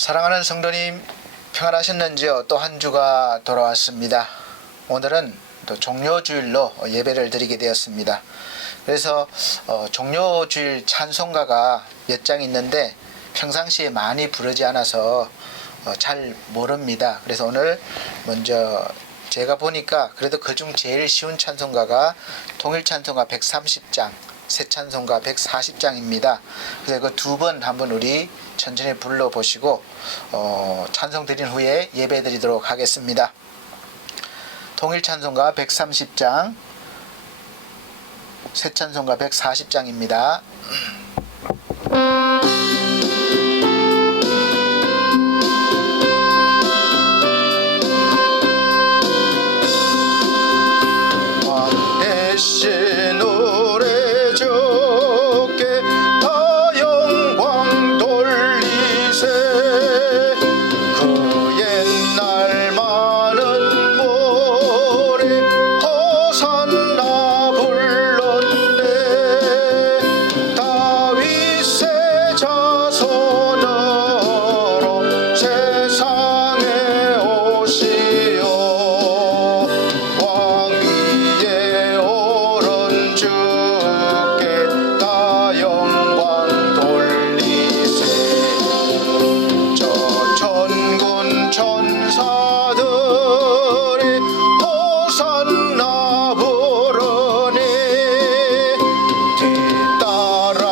사랑하는 성도님, 평안하셨는지요? 또 한 주가 돌아왔습니다. 오늘은 또 종료주일로 예배를 드리게 되었습니다. 그래서 종료주일 찬송가가 몇 장 있는데 평상시에 많이 부르지 않아서 잘 모릅니다. 그래서 오늘 먼저 제가 보니까 그래도 그중 제일 쉬운 찬송가가 통일찬송가 130장, 새찬송가 140장입니다. 그래서 그 두 번 한번 우리 천천히 불러보시고 찬송 드린 후에 예배 드리도록 하겠습니다. 통일찬송가 130장, 새찬송가 140장입니다. 왕대신 노래 좋게 다 영광 돌리세. 그 옛날 많은 모래 호산나 불렀네. 다윗의 자손으로 세상에 오시오. 왕 위에 오른 주께 다 영광 돌리세. 저 천군 천사들이 호산나 부르니 뒤따라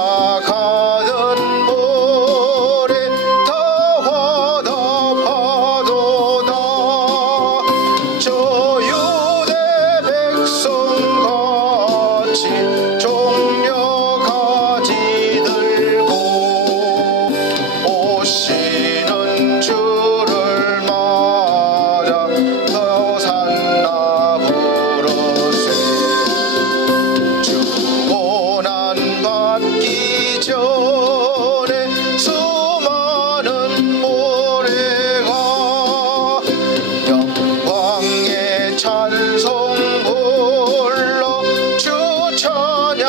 가던 모래 다 화답하도다. 저 유대 백성같이 종려 가지 들고 오시는 주를 맞아 호산나 부르세. 주 고난 받기 전에 수많은 모래가 영광의 찬송 불러 주 찬양하였네.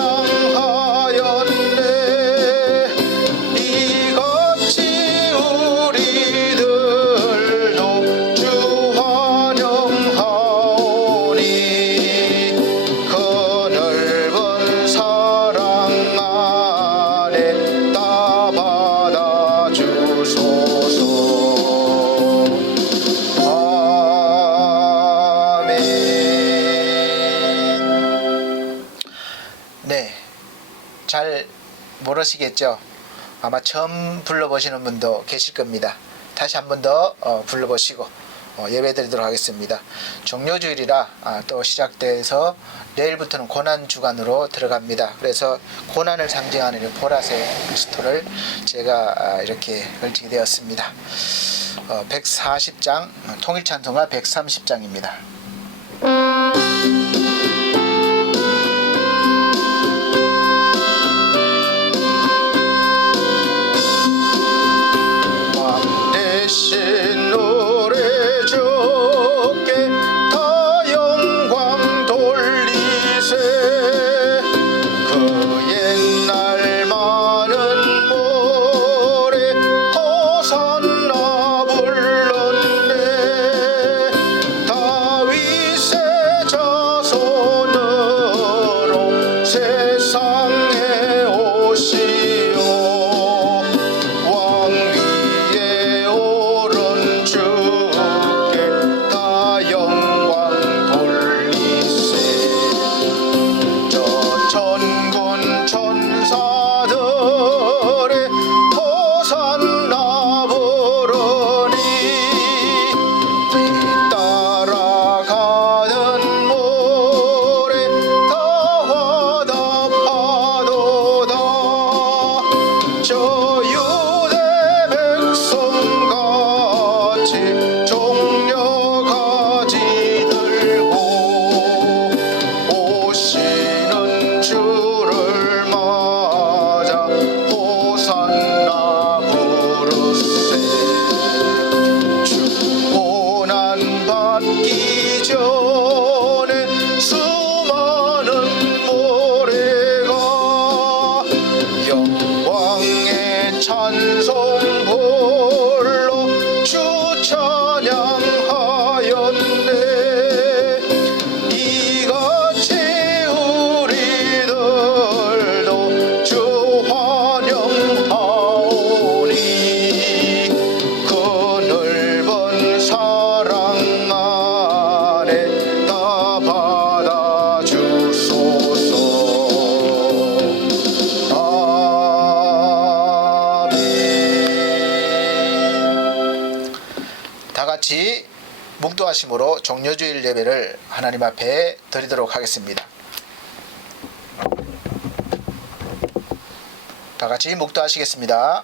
이같이 우리들도 주 환영하오니 그 넓은 사랑 안에 다 받아주소서. 아멘. 네, 잘 모르시겠죠? 아마 처음 불러보시는 분도 계실 겁니다. 다시 한 번 더 불러보시고 예배 드리도록 하겠습니다. 종료주일이라 또 시작돼서 내일부터는 고난주간으로 들어갑니다. 그래서 고난을 상징하는 이 보라색 스토를 제가 이렇게 걸치게 되었습니다. 140장, 통일찬송가 130장입니다. 왕대신 노래 좋게 다 영광 돌리세. 그 옛날 많은 모래 호산나 불렀네. 다윗의 자손으로 세상에 오시오. 왕 위에 오른 주께 다 영광 돌리세. 저 천군 천사들이 호산나 부르니 뒤따라 가던 모래 다 화답하도다. 저 유대 백성같이 종려 가지 들고 오시는 주를 맞아 호산나 부르세. 주 고난 받기 전에 수많은 모래가 영광의 찬송 불러 찬양하였네. 이같이 우리들도 주 환영하오니 그 넓은 사랑 안에 다 받아주소서. 다 같이 묵도하심으로 종려주일 예배를 하나님 앞에 드리도록 하겠습니다. 다 같이 묵도하시겠습니다.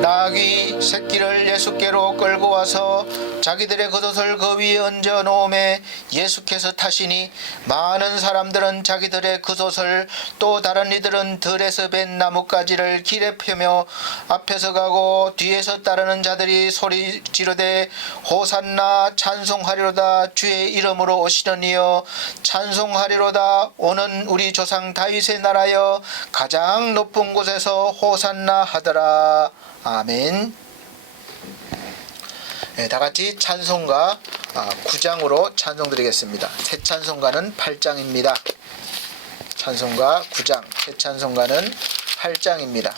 낙이 새끼를 예수께로 끌고 와서 자기들의 겉옷을 그 위에 얹어 놓음에 예수께서 타시니 많은 사람들은 자기들의 겉옷을 또 다른 이들은 들에서 벤 나뭇가지를 길에 펴며 앞에서 가고 뒤에서 따르는 자들이 소리 지르되 호산나 찬송하리로다 주의 이름으로 오시는 이여 찬송하리로다 오는 우리 조상 다윗의 나라여 가장 높은 곳에서 호산나 하더라. 아멘. 네, 다 같이 찬송가 9장으로 찬송 드리겠습니다. 새 찬송가는 8장입니다. 찬송가 9장, 새 찬송가는 8장입니다.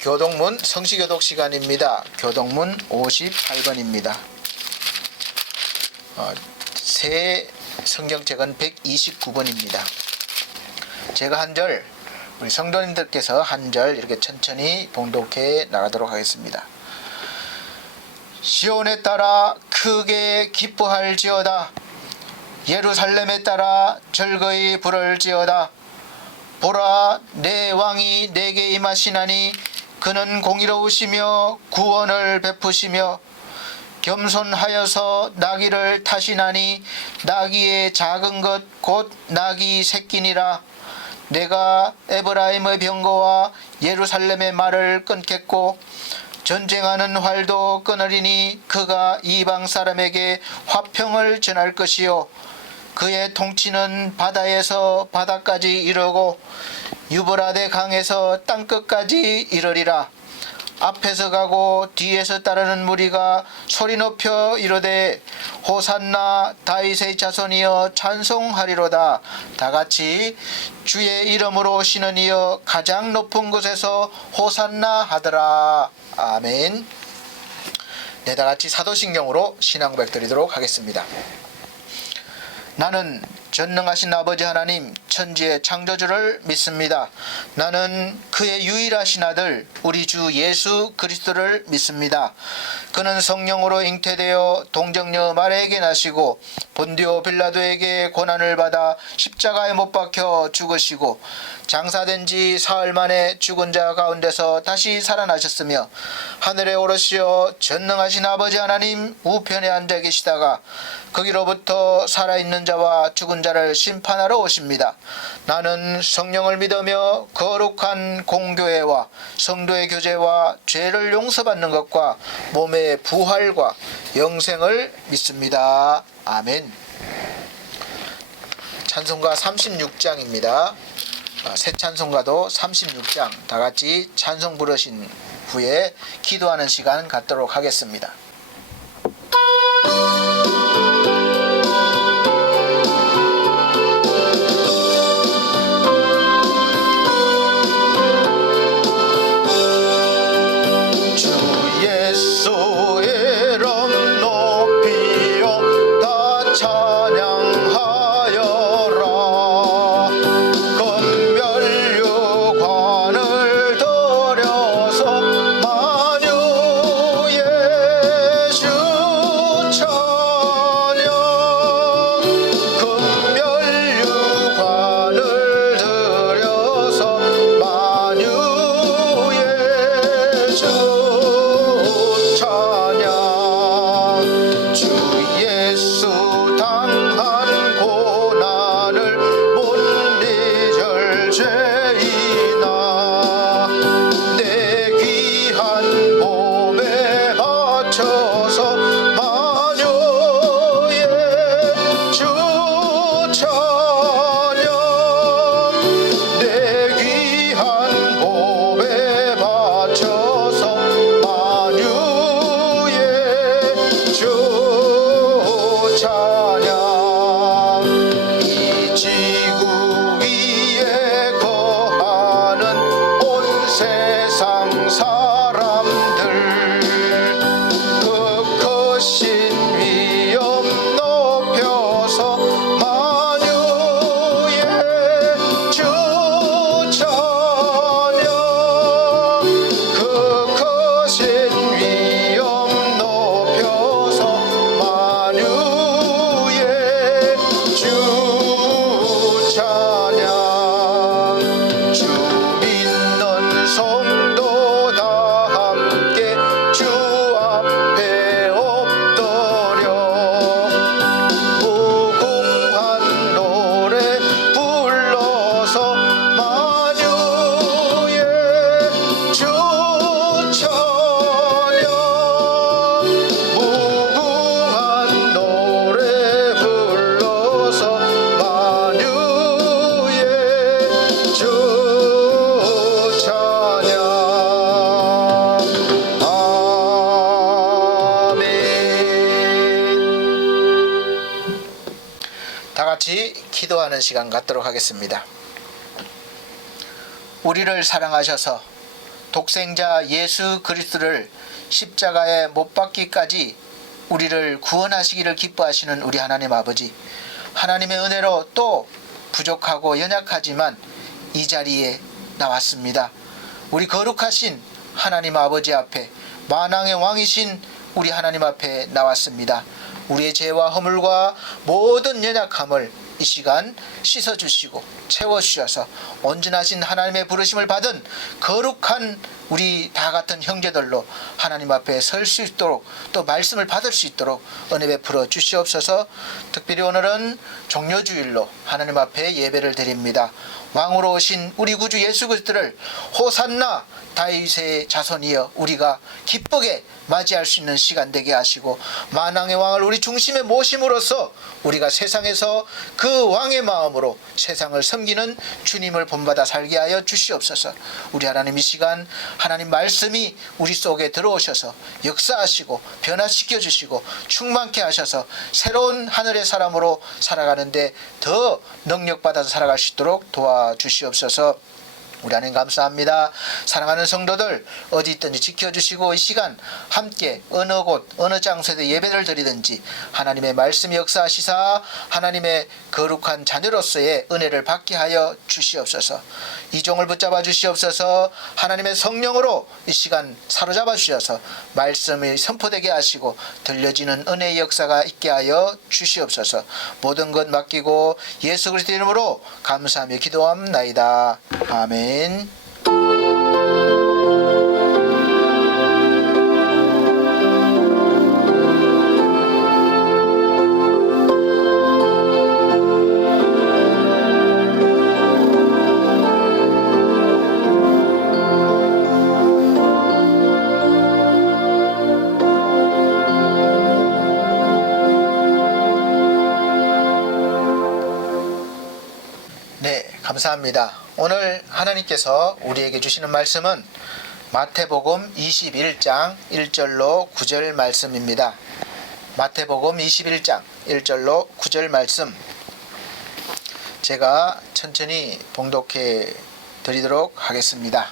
교동문 성시교독 시간입니다. 교동문 58번입니다. 새 성경책은 129번입니다. 제가 한 절, 우리 성도님들께서 한 절 이렇게 천천히 봉독해 나가도록 하겠습니다. 시온에 따라 크게 기뻐할지어다. 예루살렘에 따라 즐거이 부를지어다. 보라, 내 왕이 내게 임하시나니 그는 공의로우시며 구원을 베푸시며 겸손하여서 나귀를 타시나니 나귀의 작은 것 곧 나귀 새끼니라. 내가 에브라임의 병거와 예루살렘의 말을 끊겠고 전쟁하는 활도 끊으리니 그가 이방 사람에게 화평을 전할 것이요 그의 통치는 바다에서 바다까지 이르고 유브라데 강에서 땅끝까지 이르리라. 앞에서 가고 뒤에서 따르는 무리가 소리 높여 이르되 호산나 다윗의 자손이여 찬송하리로다. 다같이 주의 이름으로 오시는 이여 가장 높은 곳에서 호산나 하더라. 아멘. 네, 다같이 사도신경으로 신앙 고백 드리도록 하겠습니다. 나는 전능하신 아버지 하나님 천지의 창조주를 믿습니다. 나는 그의 유일하신 아들 우리 주 예수 그리스도를 믿습니다. 그는 성령으로 잉태되어 동정녀 마리아에게 나시고 본디오 빌라도에게 고난을 받아 십자가에 못 박혀 죽으시고 장사된 지 사흘 만에 죽은 자 가운데서 다시 살아나셨으며 하늘에 오르시어 전능하신 아버지 하나님 우편에 앉아 계시다가 거기로부터 살아있는 자와 죽은 자를 심판하러 오십니다. 나는 성령을 믿으며 거룩한 공교회와 성도의 교제와 죄를 용서받는 것과 몸의 부활과 영생을 믿습니다. 아멘. 찬송가 36장입니다. 새 찬송가도 36장 다같이 찬송 부르신 후에 기도하는 시간 갖도록 하겠습니다. 같이 기도하는 시간 갖도록 하겠습니다. 우리를 사랑하셔서 독생자 예수 그리스도를 십자가에 못 박기까지 우리를 구원하시기를 기뻐하시는 우리 하나님 아버지, 하나님의 은혜로 또 부족하고 연약하지만 이 자리에 나왔습니다. 우리 거룩하신 하나님 아버지 앞에, 만왕의 왕이신 우리 하나님 앞에 나왔습니다. 우리의 죄와 허물과 모든 연약함을 이 시간 씻어주시고 채워주셔서 온전하신 하나님의 부르심을 받은 거룩한 우리 다 같은 형제들로 하나님 앞에 설 수 있도록, 또 말씀을 받을 수 있도록 은혜 베풀어 주시옵소서. 특별히 오늘은 종료주일로 하나님 앞에 예배를 드립니다. 왕으로 오신 우리 구주 예수 그리스도를 호산나 다윗의 자손이여 우리가 기쁘게 맞이할 수 있는 시간 되게 하시고, 만왕의 왕을 우리 중심에 모심으로써 우리가 세상에서 그 왕의 마음으로 세상을 섬기는 주님을 본받아 살게 하여 주시옵소서. 우리 하나님, 이 시간 하나님 말씀이 우리 속에 들어오셔서 역사하시고 변화시켜 주시고 충만케 하셔서 새로운 하늘의 사람으로 살아가는데 더 능력받아서 살아갈 수 있도록 도와주시옵소서. 우리 하나님 감사합니다. 사랑하는 성도들 어디 있든지 지켜주시고, 이 시간 함께 어느 곳 어느 장소에서 예배를 드리든지 하나님의 말씀이 역사하시사 하나님의 거룩한 자녀로서의 은혜를 받게 하여 주시옵소서. 이 종을 붙잡아 주시옵소서. 하나님의 성령으로 이 시간 사로잡아 주셔서 말씀이 선포되게 하시고 들려지는 은혜의 역사가 있게 하여 주시옵소서. 모든 것 맡기고 예수 그리스도 이름으로 감사하며 기도함나이다. 아멘. 네, 감사합니다. 오늘 하나님께서 우리에게 주시는 말씀은 마태복음 21장 1절로 9절 말씀입니다. 마태복음 21장 1절로 9절 말씀, 제가 천천히 봉독해 드리도록 하겠습니다.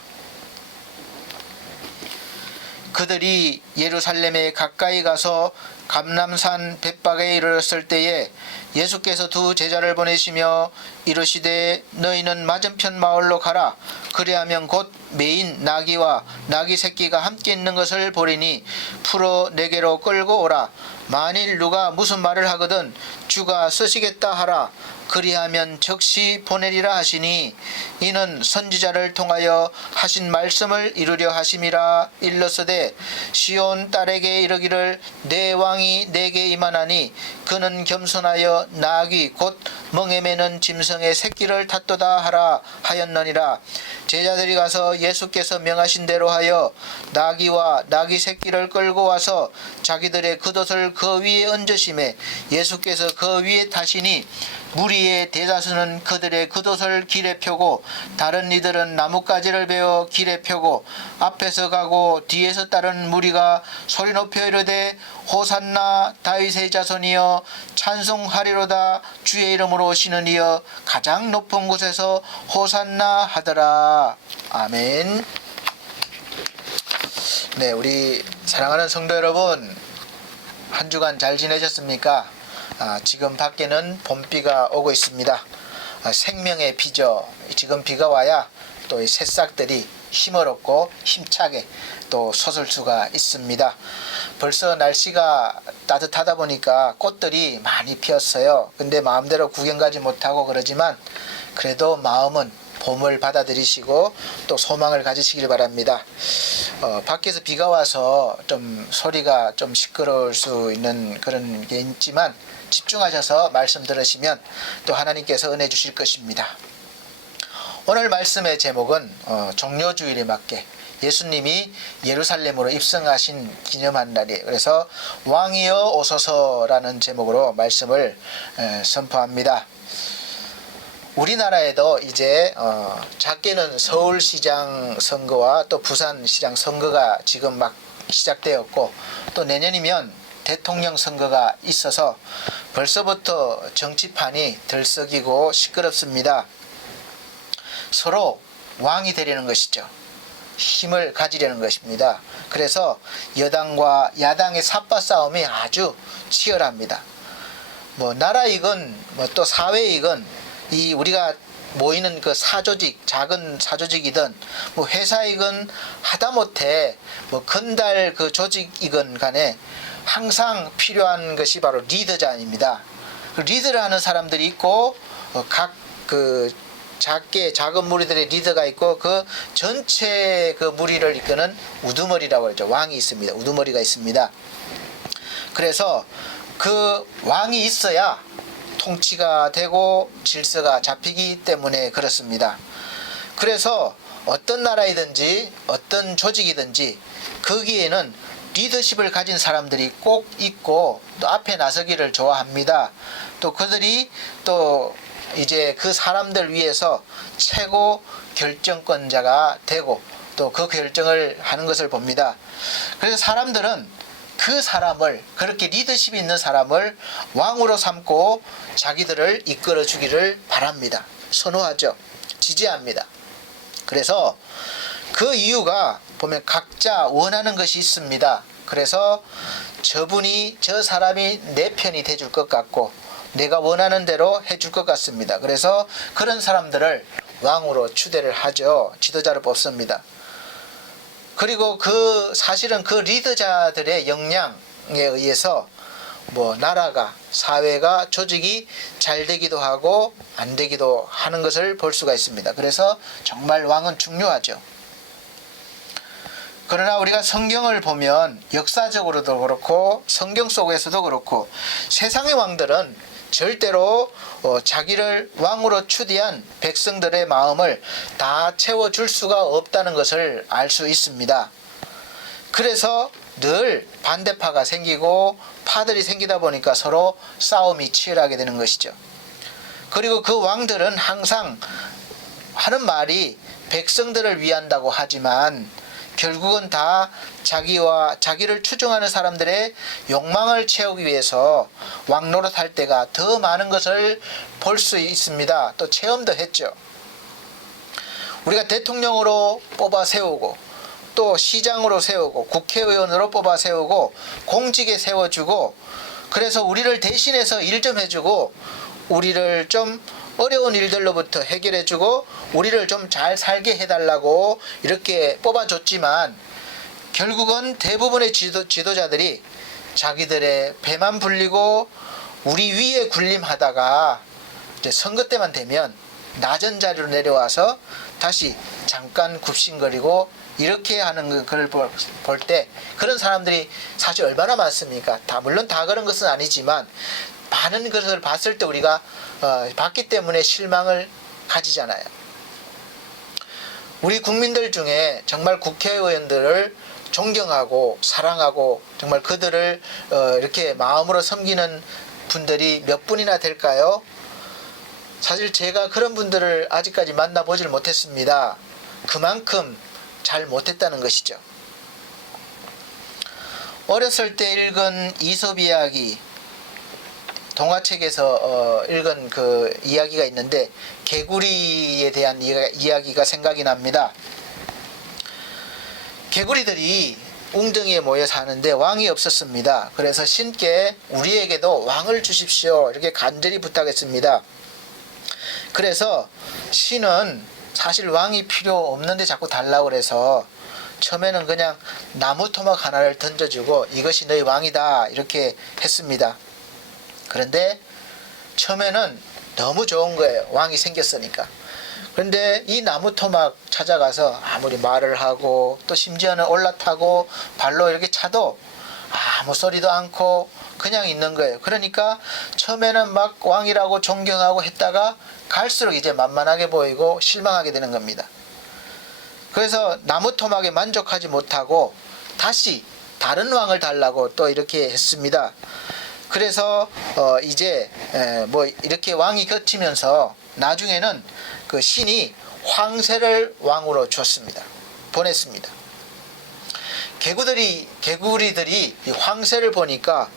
그들이 예루살렘에 가까이 가서 감람산 벳박에 이르렀을 때에 예수께서 두 제자를 보내시며 이르시되 너희는 맞은편 마을로 가라. 그리하면 곧 매인 나귀와 나귀 새끼가 함께 있는 것을 보리니 풀어 내게로 끌고 오라. 만일 누가 무슨 말을 하거든 주가 쓰시겠다 하라. 그리하면 즉시 보내리라 하시니, 이는 선지자를 통하여 하신 말씀을 이루려 하심이라. 일러서되 시온 딸에게 이르기를 내 왕이 내게 임하나니 그는 겸손하여 나귀 곧 멍에 매는 짐승의 새끼를 탔도다 하라 하였느니라. 제자들이 가서 예수께서 명하신 대로 하여 나귀와 나귀 새끼를 끌고 와서 자기들의 겉옷을 그 위에 얹으심에 예수께서 그 위에 타시니 무리의 대다수는 그들의 겉옷을 길에 펴고 다른 이들은 나뭇가지를 베어 길에 펴고 앞에서 가고 뒤에서 따른 무리가 소리 높여 이르되 호산나 다윗의 자손이여 찬송하리로다. 주의 이름으로 오시는 이여 가장 높은 곳에서 호산나 하더라. 아멘. 네, 우리 사랑하는 성도 여러분, 한 주간 잘 지내셨습니까? 지금 밖에는 봄비가 오고 있습니다. 생명의 비죠. 지금 비가 와야 또 이 새싹들이 힘을 얻고 힘차게 또 솟을 수가 있습니다. 벌써 날씨가 따뜻하다 보니까 꽃들이 많이 피었어요. 근데 마음대로 구경 가지 못하고 그러지만 그래도 마음은 봄을 받아들이시고 또 소망을 가지시길 바랍니다. 밖에서 비가 와서 좀 소리가 좀 시끄러울 수 있는 그런 게 있지만 집중하셔서 말씀 들으시면 또 하나님께서 은혜 주실 것입니다. 오늘 말씀의 제목은 종료주일에 맞게 예수님이 예루살렘으로 입성하신 기념한 날이에요. 그래서 왕이여 오소서라는 제목으로 말씀을 선포합니다. 우리나라에도 이제 작게는 서울시장 선거와 또 부산시장 선거가 지금 막 시작되었고, 또 내년이면 대통령 선거가 있어서 벌써부터 정치판이 들썩이고 시끄럽습니다. 서로 왕이 되려는 것이죠. 힘을 가지려는 것입니다. 그래서 여당과 야당의 삿바 싸움이 아주 치열합니다. 뭐 나라이건 뭐 또 사회이건 이 우리가 모이는 그 사조직, 작은 사조직이든 뭐 회사이건 하다못해 뭐 건달 그 조직이건 간에 항상 필요한 것이 바로 리더자입니다. 그 리더를 하는 사람들이 있고 각 그 작은 무리들의 리더가 있고 그 전체 그 무리를 이끄는 우두머리라고 하죠. 왕이 있습니다. 우두머리가 있습니다. 그래서 그 왕이 있어야 통치가 되고 질서가 잡히기 때문에 그렇습니다. 그래서 어떤 나라이든지 어떤 조직이든지 거기에는 리더십을 가진 사람들이 꼭 있고 또 앞에 나서기를 좋아합니다. 또 그들이 또 이제 그 사람들 위해서 최고 결정권자가 되고 또 그 결정을 하는 것을 봅니다. 그래서 사람들은 그 사람을, 그렇게 리더십이 있는 사람을 왕으로 삼고 자기들을 이끌어 주기를 바랍니다. 선호하죠. 지지합니다. 그래서 그 이유가 보면 각자 원하는 것이 있습니다. 그래서 저 사람이 내 편이 돼줄 것 같고 내가 원하는 대로 해줄 것 같습니다. 그래서 그런 사람들을 왕으로 추대를 하죠. 지도자를 뽑습니다. 그리고 사실은 그 리더자들의 역량에 의해서 뭐 나라가, 사회가, 조직이 잘 되기도 하고 안 되기도 하는 것을 볼 수가 있습니다. 그래서 정말 왕은 중요하죠. 그러나 우리가 성경을 보면 역사적으로도 그렇고 성경 속에서도 그렇고 세상의 왕들은 절대로 자기를 왕으로 추대한 백성들의 마음을 다 채워줄 수가 없다는 것을 알 수 있습니다. 그래서 늘 반대파가 생기고 파들이 생기다 보니까 서로 싸움이 치열하게 되는 것이죠. 그리고 그 왕들은 항상 하는 말이 백성들을 위한다고 하지만 결국은 다 자기를 추종하는 사람들의 욕망을 채우기 위해서 왕노릇 할 때가 더 많은 것을 볼 수 있습니다. 또 체험도 했죠. 우리가 대통령으로 뽑아 세우고 또 시장으로 세우고 국회의원으로 뽑아 세우고 공직에 세워주고 그래서 우리를 대신해서 일 좀 해주고 우리를 좀 어려운 일들로부터 해결해주고 우리를 좀 잘 살게 해달라고 이렇게 뽑아줬지만 결국은 대부분의 지도자들이 자기들의 배만 불리고 우리 위에 군림하다가 이제 선거 때만 되면 낮은 자리로 내려와서 다시 잠깐 굽신거리고 이렇게 하는 걸 볼 때 그런 사람들이 사실 얼마나 많습니까? 물론 다 그런 것은 아니지만 많은 것을 봤을 때 우리가 봤기 때문에 실망을 가지잖아요. 우리 국민들 중에 정말 국회의원들을 존경하고 사랑하고 정말 그들을 이렇게 마음으로 섬기는 분들이 몇 분이나 될까요? 사실 제가 그런 분들을 아직까지 만나보질 못했습니다. 그만큼 잘 못했다는 것이죠. 어렸을 때 읽은 이솝 이야기 동화책에서 읽은 그 이야기가 있는데 개구리에 대한 이야기가 생각이 납니다. 개구리들이 웅덩이에 모여 사는데 왕이 없었습니다. 그래서 신께 우리에게도 왕을 주십시오 이렇게 간절히 부탁했습니다. 그래서 신은 사실 왕이 필요 없는데 자꾸 달라고 그래서 처음에는 그냥 나무 토막 하나를 던져주고 이것이 너희 왕이다 이렇게 했습니다. 그런데 처음에는 너무 좋은 거예요. 왕이 생겼으니까. 그런데 이 나무 토막 찾아가서 아무리 말을 하고 또 심지어는 올라타고 발로 이렇게 차도 아무 소리도 않고 그냥 있는 거예요. 그러니까 처음에는 막 왕이라고 존경하고 했다가 갈수록 이제 만만하게 보이고 실망하게 되는 겁니다. 그래서 나무 토막에 만족하지 못하고 다시 다른 왕을 달라고 또 이렇게 했습니다. 그래서 이제 뭐 이렇게 왕이 겹치면서 나중에는 그 신이 황새를 왕으로 줬습니다. 보냈습니다. 개구리들이 이 황새를 보니까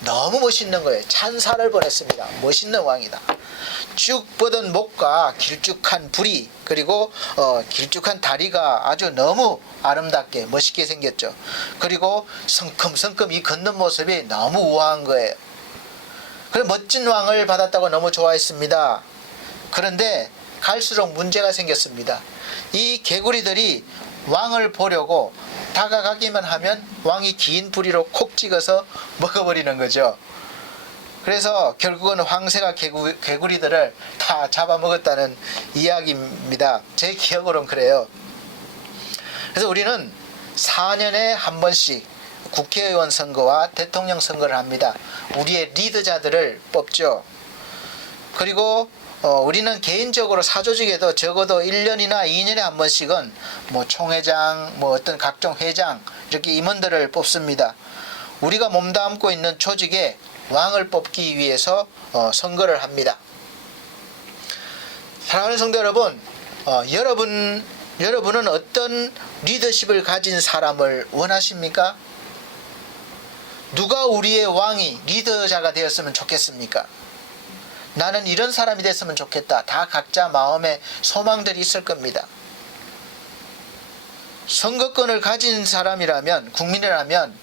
너무 멋있는 거예요. 찬사를 보냈습니다. 멋있는 왕이다. 쭉 뻗은 목과 길쭉한 부리, 그리고 길쭉한 다리가 아주 너무 아름답게 멋있게 생겼죠. 그리고 성큼성큼 이 걷는 모습이 너무 우아한 거예요. 그런 멋진 왕을 받았다고 너무 좋아했습니다. 그런데 갈수록 문제가 생겼습니다. 이 개구리들이 왕을 보려고 다가가기만 하면 왕이 긴 부리로 콕 찍어서 먹어버리는 거죠. 그래서 결국은 황새가 개구리들을 다 잡아먹었다는 이야기입니다. 제 기억으로는 그래요. 그래서 우리는 4년에 한 번씩 국회의원 선거와 대통령 선거를 합니다. 우리의 리더자들을 뽑죠. 그리고 우리는 개인적으로 사조직에도 적어도 1년이나 2년에 한 번씩은 뭐 총회장, 뭐 어떤 각종 회장, 이렇게 임원들을 뽑습니다. 우리가 몸담고 있는 조직에 왕을 뽑기 위해서 선거를 합니다. 사랑하는 성도 여러분, 여러분은 어떤 리더십을 가진 사람을 원하십니까? 누가 우리의 왕이 리더자가 되었으면 좋겠습니까? 나는 이런 사람이 됐으면 좋겠다. 다 각자 마음에 소망들이 있을 겁니다. 선거권을 가진 사람이라면, 국민이라면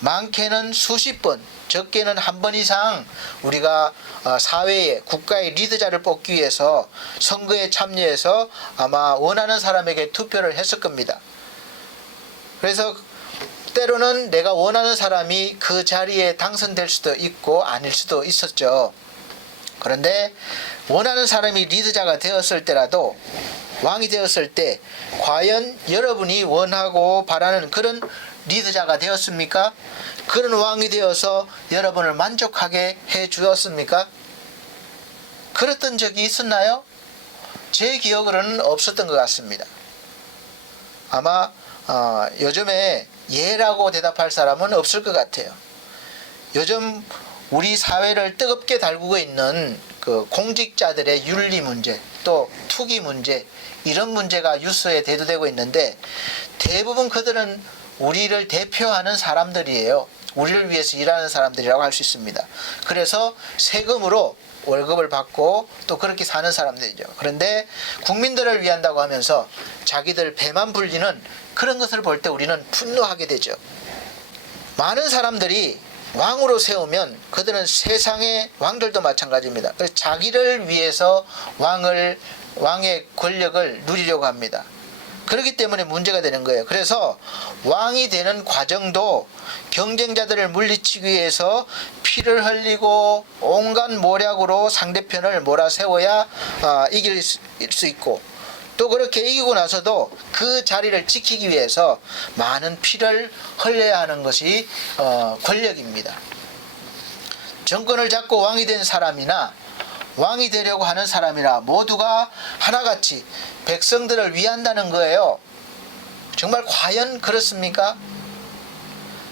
많게는 수십 번, 적게는 한 번 이상 우리가 사회에, 국가의 리더자를 뽑기 위해서 선거에 참여해서 아마 원하는 사람에게 투표를 했을 겁니다. 그래서 때로는 내가 원하는 사람이 그 자리에 당선될 수도 있고 아닐 수도 있었죠. 그런데 원하는 사람이 리더자가 되었을 때라도, 왕이 되었을 때 과연 여러분이 원하고 바라는 그런 리더자가 되었습니까? 그런 왕이 되어서 여러분을 만족하게 해 주었습니까? 그랬던 적이 있었나요? 제 기억으로는 없었던 것 같습니다. 아마 요즘에 예라고 대답할 사람은 없을 것 같아요. 요즘 우리 사회를 뜨겁게 달구고 있는 그 공직자들의 윤리 문제, 또 투기 문제, 이런 문제가 뉴스에 대두되고 있는데, 대부분 그들은 우리를 대표하는 사람들이에요. 우리를 위해서 일하는 사람들이라고 할 수 있습니다. 그래서 세금으로 월급을 받고 또 그렇게 사는 사람들이죠. 그런데 국민들을 위한다고 하면서 자기들 배만 불리는 그런 것을 볼 때 우리는 분노하게 되죠. 많은 사람들이 왕으로 세우면 그들은 세상의 왕들도 마찬가지입니다. 그래서 자기를 위해서 왕의 권력을 누리려고 합니다. 그렇기 때문에 문제가 되는 거예요. 그래서 왕이 되는 과정도 경쟁자들을 물리치기 위해서 피를 흘리고 온갖 모략으로 상대편을 몰아세워야 이길 수 있고, 또 그렇게 이기고 나서도 그 자리를 지키기 위해서 많은 피를 흘려야 하는 것이 권력입니다. 정권을 잡고 왕이 된 사람이나 왕이 되려고 하는 사람이라 모두가 하나같이 백성들을 위한다는 거예요. 정말 과연 그렇습니까?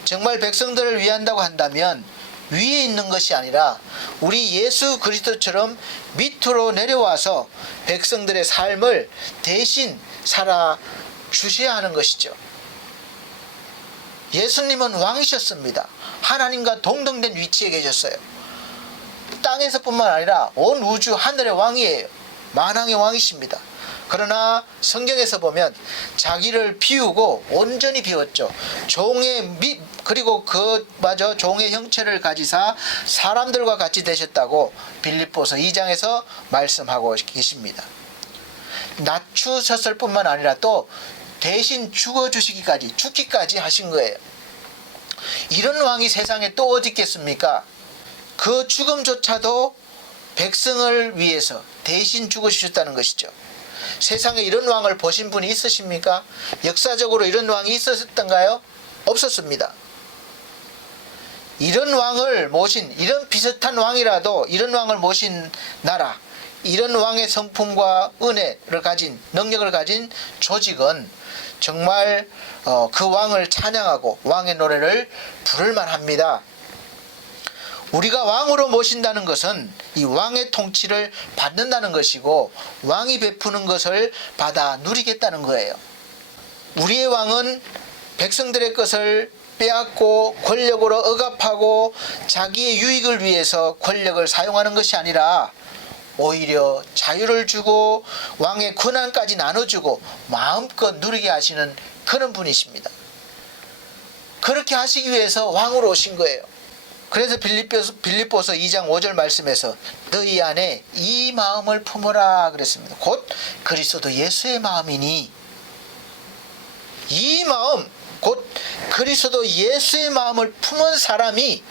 정말 백성들을 위한다고 한다면 위에 있는 것이 아니라 우리 예수 그리스도처럼 밑으로 내려와서 백성들의 삶을 대신 살아 주셔야 하는 것이죠. 예수님은 왕이셨습니다. 하나님과 동등된 위치에 계셨어요. 땅에서뿐만 아니라 온 우주 하늘의 왕이에요. 만왕의 왕이십니다. 그러나 성경에서 보면 자기를 비우고 온전히 비웠죠. 그리고 그마저 종의 형체를 가지사 사람들과 같이 되셨다고 빌립보서 2장에서 말씀하고 계십니다. 낮추셨을 뿐만 아니라 또 대신 죽기까지 하신 거예요. 이런 왕이 세상에 또 어디 있겠습니까? 그 죽음조차도 백성을 위해서 대신 죽으셨다는 것이죠. 세상에 이런 왕을 보신 분이 있으십니까? 역사적으로 이런 왕이 있었던가요? 없었습니다. 이런 왕을 모신, 이런 비슷한 왕이라도 이런 왕을 모신 나라, 이런 왕의 성품과 은혜를 가진, 능력을 가진 조직은 정말 그 왕을 찬양하고 왕의 노래를 부를 만합니다. 우리가 왕으로 모신다는 것은 이 왕의 통치를 받는다는 것이고, 왕이 베푸는 것을 받아 누리겠다는 거예요. 우리의 왕은 백성들의 것을 빼앗고 권력으로 억압하고 자기의 유익을 위해서 권력을 사용하는 것이 아니라 오히려 자유를 주고 왕의 권한까지 나눠주고 마음껏 누리게 하시는 그런 분이십니다. 그렇게 하시기 위해서 왕으로 오신 거예요. 그래서 빌립보서 2장 5절 말씀에서 너희 안에 이 마음을 품어라 그랬습니다. 곧 그리스도 예수의 마음이니, 이 마음 곧 그리스도 예수의 마음을 품은 사람이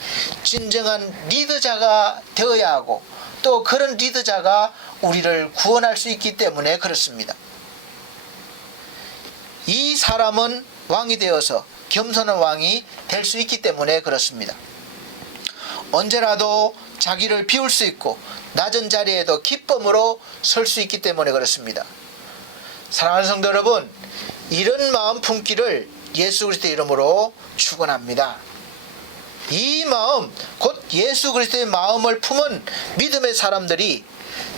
진정한 리더자가 되어야 하고, 또 그런 리더자가 우리를 구원할 수 있기 때문에 그렇습니다. 이 사람은 왕이 되어서 겸손한 왕이 될 수 있기 때문에 그렇습니다. 언제라도 자기를 비울 수 있고 낮은 자리에도 기쁨으로 설 수 있기 때문에 그렇습니다. 사랑하는 성도 여러분, 이런 마음 품기를 예수 그리스도의 이름으로 축원합니다. 이 마음, 곧 예수 그리스도의 마음을 품은 믿음의 사람들이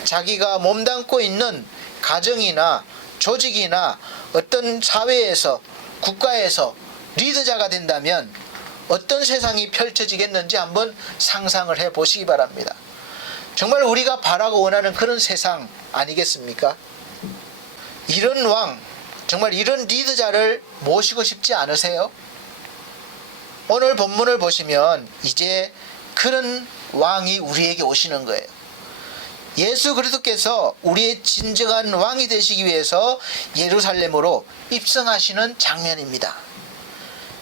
자기가 몸담고 있는 가정이나 조직이나 어떤 사회에서, 국가에서 리더자가 된다면 어떤 세상이 펼쳐지겠는지 한번 상상을 해 보시기 바랍니다. 정말 우리가 바라고 원하는 그런 세상 아니겠습니까? 이런 왕, 정말 이런 리더자를 모시고 싶지 않으세요? 오늘 본문을 보시면 이제 그런 왕이 우리에게 오시는 거예요. 예수 그리스도께서 우리의 진정한 왕이 되시기 위해서 예루살렘으로 입성하시는 장면입니다.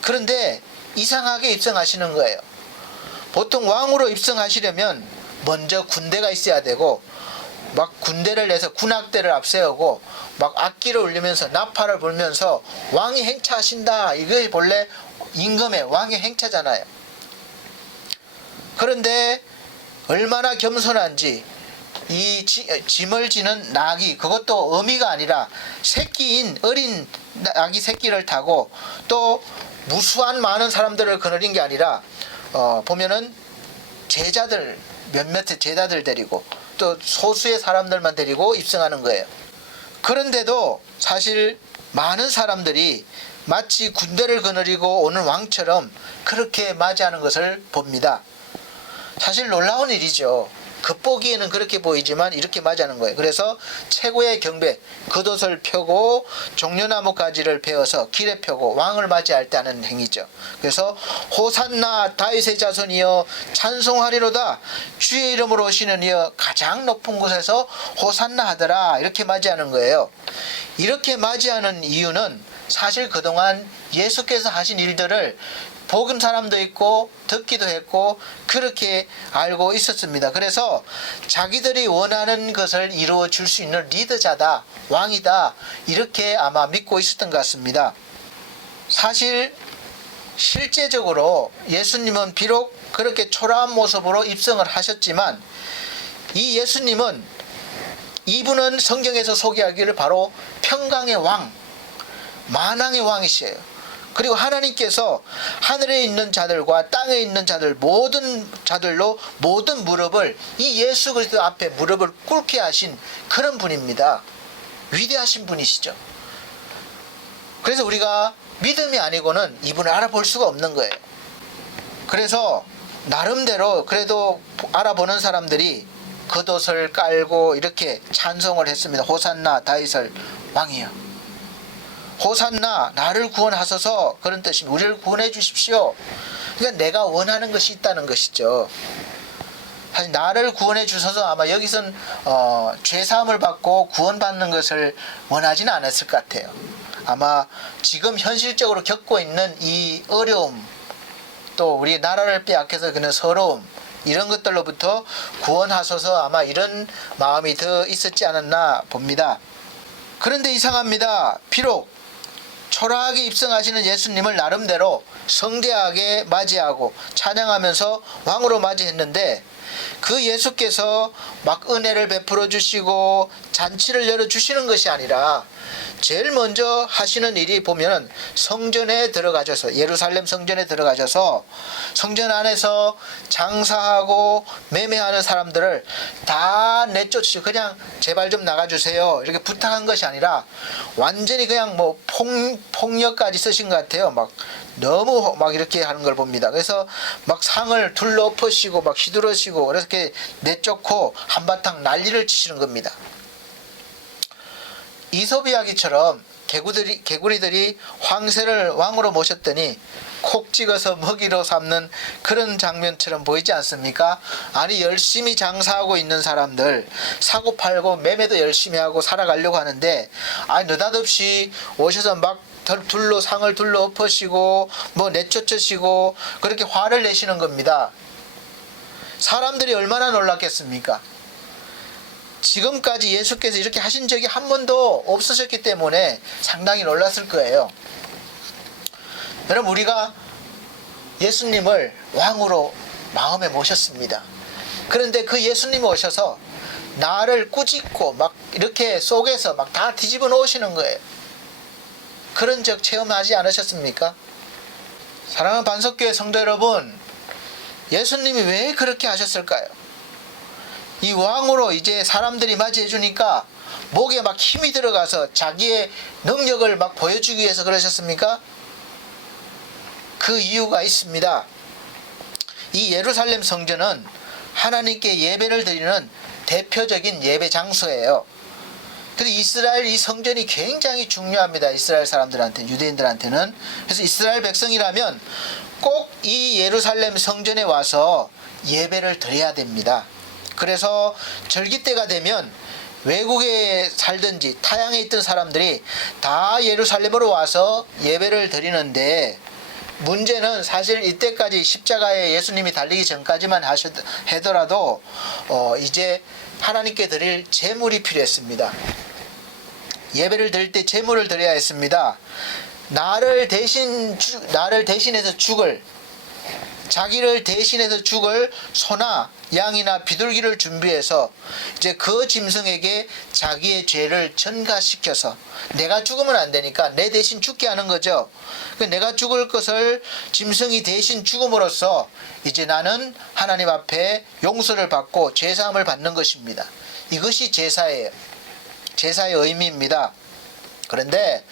그런데 이상하게 입성하시는 거예요. 보통 왕으로 입성하시려면 먼저 군대가 있어야 되고, 막 군대를 내서 군악대를 앞세우고 막 악기를 울리면서 나팔을 불면서 왕이 행차하신다, 이게 본래 임금의 왕의 행차잖아요. 그런데 얼마나 겸손한지, 이 짐을 지는 나귀, 그것도 어미가 아니라 새끼인 어린 나귀 새끼를 타고, 또 무수한 많은 사람들을 거느린 게 아니라 보면은 제자들, 몇몇의 제자들 데리고 또 소수의 사람들만 데리고 입성하는 거예요. 그런데도 사실 많은 사람들이 마치 군대를 거느리고 오는 왕처럼 그렇게 맞이하는 것을 봅니다. 사실 놀라운 일이죠. 겉보기에는 그렇게 보이지만 이렇게 맞이하는 거예요. 그래서 최고의 경배, 겉옷을 펴고 종려나무 가지를 베어서 길에 펴고 왕을 맞이할 때 하는 행위죠. 그래서 호산나 다윗의 자손이여 찬송하리로다, 주의 이름으로 오시는 이여 가장 높은 곳에서 호산나 하더라, 이렇게 맞이하는 거예요. 이렇게 맞이하는 이유는 사실 그동안 예수께서 하신 일들을 복음 사람도 있고 듣기도 했고 그렇게 알고 있었습니다. 그래서 자기들이 원하는 것을 이루어 줄 수 있는 리더자다, 왕이다, 이렇게 아마 믿고 있었던 것 같습니다. 사실 실제적으로 예수님은 비록 그렇게 초라한 모습으로 입성을 하셨지만, 이 예수님은, 이분은 성경에서 소개하기를 바로 평강의 왕, 만왕의 왕이시에요. 그리고 하나님께서 하늘에 있는 자들과 땅에 있는 자들, 모든 자들로 모든 무릎을 이 예수 그리스도 앞에 무릎을 꿇게 하신 그런 분입니다. 위대하신 분이시죠. 그래서 우리가 믿음이 아니고는 이분을 알아볼 수가 없는 거예요. 그래서 나름대로 그래도 알아보는 사람들이 겉옷을 깔고 이렇게 찬송을 했습니다. 호산나 다윗을 왕이여, 호산나, 나를 구원하소서, 그런 뜻입니다. 우리를 구원해 주십시오. 그러니까 내가 원하는 것이 있다는 것이죠. 사실 나를 구원해 주셔서 아마 여기선 죄사함을 받고 구원받는 것을 원하지는 않았을 것 같아요. 아마 지금 현실적으로 겪고 있는 이 어려움, 또 우리 나라를 빼앗겨서 그는 서러움, 이런 것들로부터 구원하소서, 아마 이런 마음이 더 있었지 않았나 봅니다. 그런데 이상합니다. 비록 초라하게 입성하시는 예수님을 나름대로 성대하게 맞이하고 찬양하면서 왕으로 맞이했는데, 그 예수께서 막 은혜를 베풀어 주시고 잔치를 열어 주시는 것이 아니라 제일 먼저 하시는 일이 보면 성전에 들어가셔서, 예루살렘 성전에 들어가셔서 성전 안에서 장사하고 매매하는 사람들을 다 내쫓으시고 그냥 제발 좀 나가주세요, 이렇게 부탁한 것이 아니라 완전히 그냥 뭐 폭력까지 쓰신 것 같아요. 막 너무 막 이렇게 하는 걸 봅니다. 그래서 막 상을 둘러 엎으시고 막 휘두르시고 이렇게 내쫓고 한바탕 난리를 치시는 겁니다. 이솝 이야기처럼 개구리들이 황새를 왕으로 모셨더니 콕 찍어서 먹이로 삼는 그런 장면처럼 보이지 않습니까? 아니, 열심히 장사하고 있는 사람들, 사고 팔고 매매도 열심히 하고 살아가려고 하는데, 아니, 느닷없이 오셔서 막 상을 둘러 엎으시고 뭐 내쫓으시고 그렇게 화를 내시는 겁니다. 사람들이 얼마나 놀랐겠습니까? 지금까지 예수께서 이렇게 하신 적이 한 번도 없으셨기 때문에 상당히 놀랐을 거예요. 여러분, 우리가 예수님을 왕으로 마음에 모셨습니다. 그런데 그 예수님이 오셔서 나를 꾸짖고 막 이렇게 속에서 막 다 뒤집어 놓으시는 거예요. 그런 적 체험하지 않으셨습니까? 사랑하는 반석교회 성도 여러분, 예수님이 왜 그렇게 하셨을까요? 이 왕으로 이제 사람들이 맞이해 주니까 목에 막 힘이 들어가서 자기의 능력을 막 보여주기 위해서 그러셨습니까? 그 이유가 있습니다. 이 예루살렘 성전은 하나님께 예배를 드리는 대표적인 예배 장소예요. 그래서 이스라엘 이 성전이 굉장히 중요합니다. 이스라엘 사람들한테, 유대인들한테는. 그래서 이스라엘 백성이라면 꼭 이 예루살렘 성전에 와서 예배를 드려야 됩니다. 그래서 절기 때가 되면 외국에 살든지 타향에 있던 사람들이 다 예루살렘으로 와서 예배를 드리는데, 문제는 사실 이때까지 십자가에 예수님이 달리기 전까지만 하더라도 이제 하나님께 드릴 제물이 필요했습니다. 예배를 드릴 때 제물을 드려야 했습니다. 나를 대신해서 죽을, 자기를 대신해서 죽을 소나 양이나 비둘기를 준비해서 이제 그 짐승에게 자기의 죄를 전가시켜서, 내가 죽으면 안 되니까 내 대신 죽게 하는 거죠. 내가 죽을 것을 짐승이 대신 죽음으로써 이제 나는 하나님 앞에 용서를 받고 죄사함을 받는 것입니다. 이것이 제사예요. 제사의 의미입니다. 그런데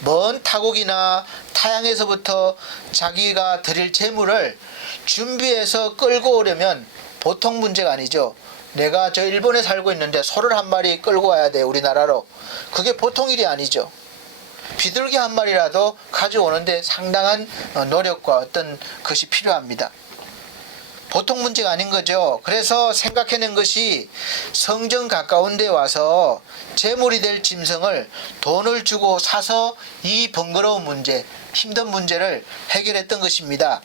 먼 타국이나 타향에서부터 자기가 드릴 제물을 준비해서 끌고 오려면 보통 문제가 아니죠. 내가 저 일본에 살고 있는데 소를 한 마리 끌고 와야 돼요, 우리나라로. 그게 보통 일이 아니죠. 비둘기 한 마리라도 가져오는데 상당한 노력과 어떤 것이 필요합니다. 보통 문제가 아닌 거죠. 그래서 생각해낸 것이 성전 가까운 데 와서 제물이 될 짐승을 돈을 주고 사서 이 번거로운 문제, 힘든 문제를 해결했던 것입니다.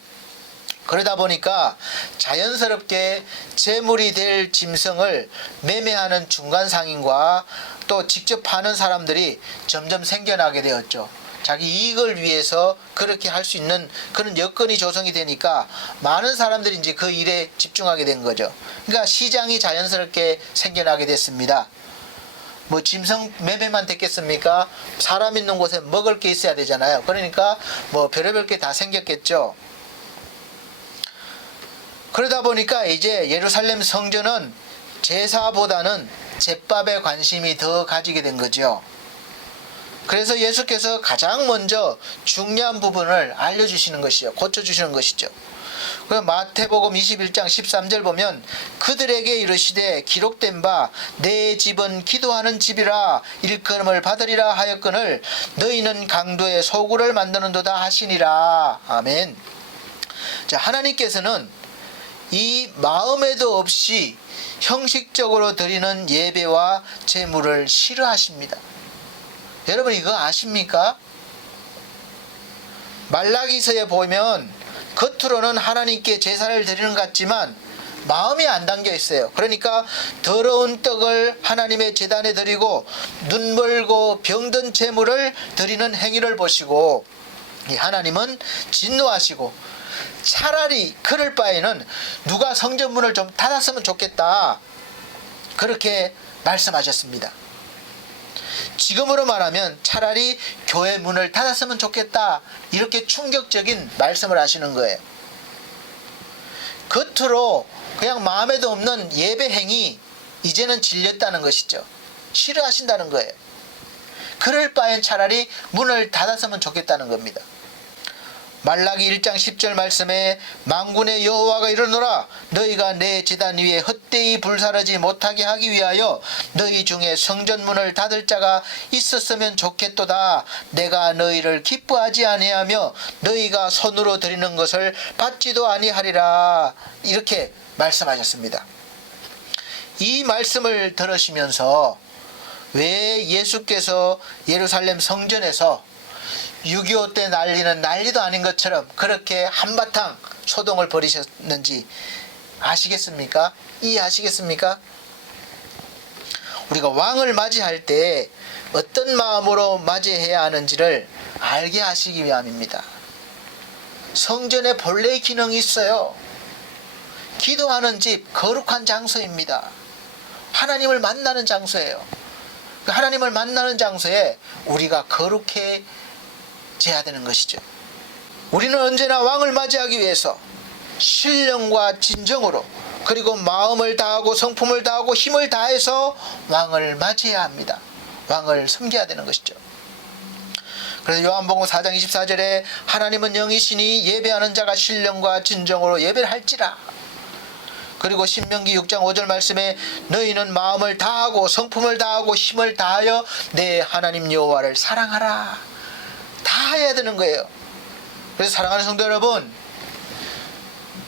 그러다 보니까 자연스럽게 제물이 될 짐승을 매매하는 중간 상인과 또 직접 파는 사람들이 점점 생겨나게 되었죠. 자기 이익을 위해서 그렇게 할 수 있는 그런 여건이 조성이 되니까 많은 사람들이 이제 그 일에 집중하게 된 거죠. 그러니까 시장이 자연스럽게 생겨나게 됐습니다. 뭐 짐승 매매만 됐겠습니까? 사람 있는 곳에 먹을 게 있어야 되잖아요. 그러니까 뭐 별의별 게 다 생겼겠죠. 그러다 보니까 이제 예루살렘 성전은 제사보다는 제밥에 관심이 더 가지게 된 거죠. 그래서 예수께서 가장 먼저 중요한 부분을 알려주시는 것이죠. 고쳐주시는 것이죠. 마태복음 21장 13절 보면 그들에게 이르시되 기록된 바 내 집은 기도하는 집이라 일컬음을 받으리라 하였거늘 너희는 강도의 소굴을 만드는도다 하시니라. 아멘. 자, 하나님께서는 이 마음에도 없이 형식적으로 드리는 예배와 제물을 싫어하십니다. 여러분 이거 아십니까? 말라기서에 보면 겉으로는 하나님께 제사를 드리는 것 같지만 마음이 안 담겨 있어요. 그러니까 더러운 떡을 하나님의 제단에 드리고 눈멀고 병든 제물을 드리는 행위를 보시고 하나님은 진노하시고, 차라리 그럴 바에는 누가 성전문을 좀 닫았으면 좋겠다, 그렇게 말씀하셨습니다. 지금으로 말하면 차라리 교회 문을 닫았으면 좋겠다, 이렇게 충격적인 말씀을 하시는 거예요. 겉으로 그냥 마음에도 없는 예배 행위, 이제는 질렸다는 것이죠. 싫어하신다는 거예요. 그럴 바엔 차라리 문을 닫았으면 좋겠다는 겁니다. 말라기 1장 10절 말씀에 만군의 여호와가 이르노라 너희가 내 제단 위에 헛되이 불사르지 못하게 하기 위하여 너희 중에 성전문을 닫을 자가 있었으면 좋겠도다. 내가 너희를 기뻐하지 아니하며 너희가 손으로 드리는 것을 받지도 아니하리라. 이렇게 말씀하셨습니다. 이 말씀을 들으시면서 왜 예수께서 예루살렘 성전에서 6.25 때 난리는 난리도 아닌 것처럼 그렇게 한바탕 소동을 벌이셨는지 아시겠습니까? 이해하시겠습니까? 우리가 왕을 맞이할 때 어떤 마음으로 맞이해야 하는지를 알게 하시기 위함입니다. 성전에 본래의 기능이 있어요. 기도하는 집, 거룩한 장소입니다. 하나님을 만나는 장소예요. 하나님을 만나는 장소에 우리가 거룩해져야 되는 것이죠. 우리는 언제나 왕을 맞이하기 위해서 신령과 진정으로 그리고 마음을 다하고 성품을 다하고 힘을 다해서 왕을 맞이해야 합니다. 왕을 섬겨야 되는 것이죠. 그래서 요한복음 4장 24절에 하나님은 영이시니 예배하는 자가 신령과 진정으로 예배를 할지라. 그리고 신명기 6장 5절 말씀에 너희는 마음을 다하고 성품을 다하고 힘을 다하여 내 하나님 여호와를 사랑하라. 다 해야 되는 거예요. 그래서 사랑하는 성도 여러분,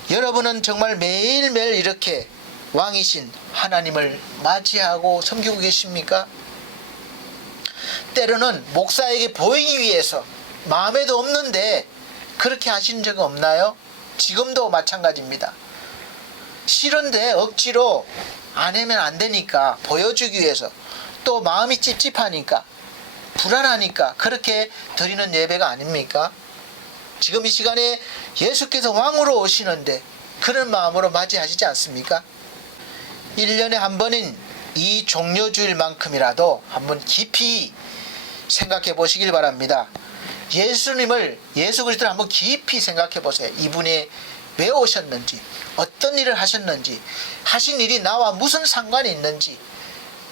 여러분은 정말 매일매일 이렇게 왕이신 하나님을 맞이하고 섬기고 계십니까? 때로는 목사에게 보이기 위해서 마음에도 없는데 그렇게 하신 적 없나요? 지금도 마찬가지입니다. 싫은데 억지로 안 하면 안 되니까 보여주기 위해서 또 마음이 찝찝하니까 불안하니까 그렇게 드리는 예배가 아닙니까? 지금 이 시간에 예수께서 왕으로 오시는데 그런 마음으로 맞이하시지 않습니까? 1년에 한 번인 이 종려주일만큼이라도 한번 깊이 생각해 보시길 바랍니다. 예수님을, 예수 그리스도를 한번 깊이 생각해 보세요. 이분이 왜 오셨는지, 어떤 일을 하셨는지, 하신 일이 나와 무슨 상관이 있는지,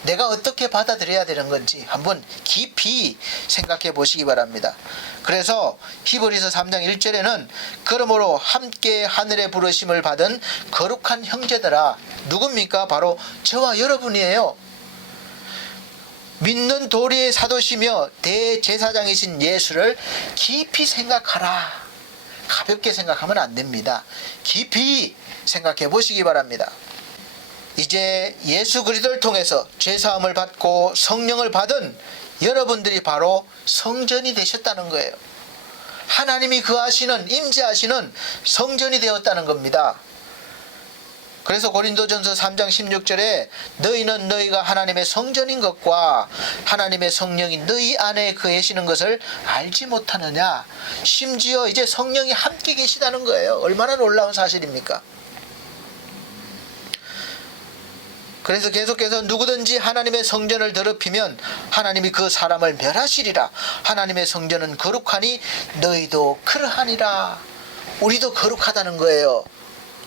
내가 어떻게 받아들여야 되는 건지 한번 깊이 생각해 보시기 바랍니다. 그래서 히브리서 3장 1절에는 그러므로 함께 하늘의 부르심을 받은 거룩한 형제들아, 누굽니까? 바로 저와 여러분이에요. 믿는 도리의 사도시며 대제사장이신 예수를 깊이 생각하라. 가볍게 생각하면 안 됩니다. 깊이 생각해 보시기 바랍니다. 이제 예수 그리스도를 통해서 죄사함을 받고 성령을 받은 여러분들이 바로 성전이 되셨다는 거예요. 하나님이 거하시는, 임재하시는 성전이 되었다는 겁니다. 그래서 고린도전서 3장 16절에 너희는 너희가 하나님의 성전인 것과 하나님의 성령이 너희 안에 거하시는 것을 알지 못하느냐. 심지어 이제 성령이 함께 계시다는 거예요. 얼마나 놀라운 사실입니까? 그래서 계속해서 누구든지 하나님의 성전을 더럽히면 하나님이 그 사람을 멸하시리라. 하나님의 성전은 거룩하니 너희도 그러하니라. 우리도 거룩하다는 거예요.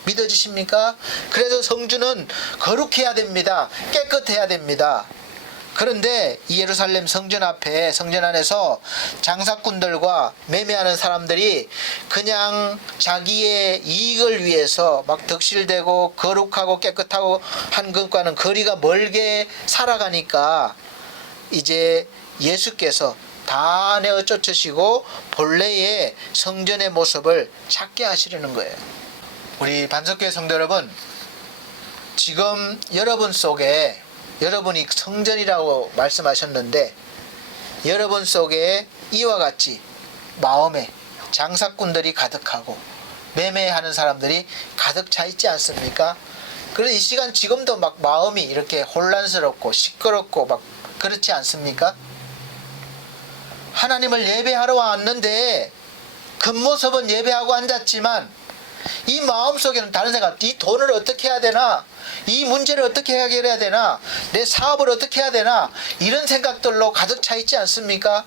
믿어지십니까? 그래서 성전은 거룩해야 됩니다. 깨끗해야 됩니다. 그런데 이 예루살렘 성전 앞에, 성전 안에서 장사꾼들과 매매하는 사람들이 그냥 자기의 이익을 위해서 막 덕실되고 거룩하고 깨끗하고 한 것과는 거리가 멀게 살아가니까 이제 예수께서 다 내어 쫓으시고 본래의 성전의 모습을 찾게 하시려는 거예요. 우리 반석교회 성도 여러분, 지금 여러분 속에, 여러분이 성전이라고 말씀하셨는데 여러분 속에 이와 같이 마음에 장사꾼들이 가득하고 매매하는 사람들이 가득 차 있지 않습니까? 그래서 이 시간 지금도 막 마음이 이렇게 혼란스럽고 시끄럽고 막 그렇지 않습니까? 하나님을 예배하러 왔는데 겉모습은 예배하고 앉았지만 이 마음속에는 다른 생각, 이 돈을 어떻게 해야 되나, 이 문제를 어떻게 해결해야 되나, 내 사업을 어떻게 해야 되나, 이런 생각들로 가득 차 있지 않습니까?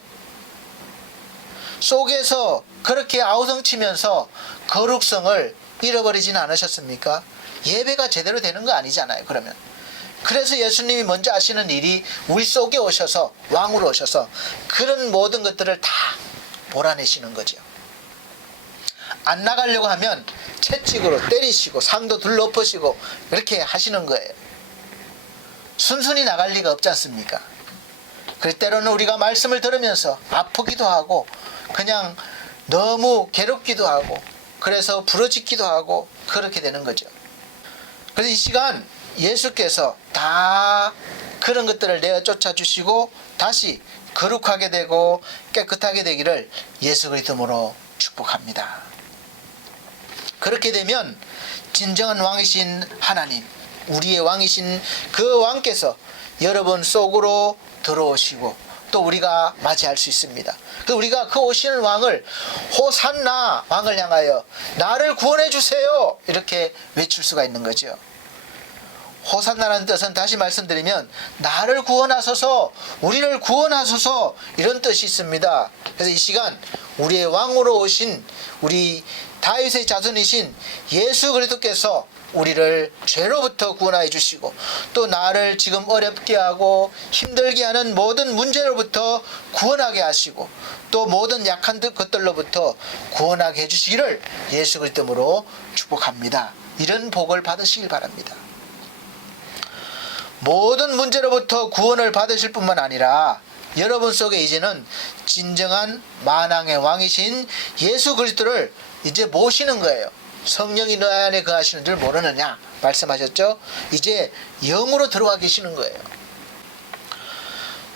속에서 그렇게 아우성치면서 거룩성을 잃어버리지는 않으셨습니까? 예배가 제대로 되는 거 아니잖아요. 그러면 그래서 예수님이 먼저 하시는 일이 우리 속에 오셔서, 왕으로 오셔서 그런 모든 것들을 다 몰아내시는 거죠. 안 나가려고 하면 채찍으로 때리시고 상도 둘러엎으시고 그렇게 하시는 거예요. 순순히 나갈 리가 없지 않습니까? 그럴 때로는 우리가 말씀을 들으면서 아프기도 하고 그냥 너무 괴롭기도 하고 그래서 부러지기도 하고 그렇게 되는 거죠. 그래서 이 시간 예수께서 다 그런 것들을 내어 쫓아주시고 다시 거룩하게 되고 깨끗하게 되기를 예수 그리스도로 축복합니다. 그렇게 되면 진정한 왕이신 하나님, 우리의 왕이신 그 왕께서 여러분 속으로 들어오시고 또 우리가 맞이할 수 있습니다. 그래서 우리가 그 오시는 왕을 호산나, 왕을 향하여 나를 구원해 주세요, 이렇게 외칠 수가 있는 거죠. 호산나라는 뜻은 다시 말씀드리면 나를 구원하소서, 우리를 구원하소서, 이런 뜻이 있습니다. 그래서 이 시간 우리의 왕으로 오신 우리 다윗의 자손이신 예수 그리스도께서 우리를 죄로부터 구원하여 주시고 또 나를 지금 어렵게 하고 힘들게 하는 모든 문제로부터 구원하게 하시고 또 모든 약한 것들로부터 구원하게 해주시기를 예수 그리스도로 축복합니다. 이런 복을 받으시길 바랍니다. 모든 문제로부터 구원을 받으실 뿐만 아니라 여러분 속에 이제는 진정한 만왕의 왕이신 예수 그리스도를 이제 모시는 거예요. 성령이 너 안에 거하시는 줄 모르느냐 말씀하셨죠? 이제 영으로 들어와 계시는 거예요.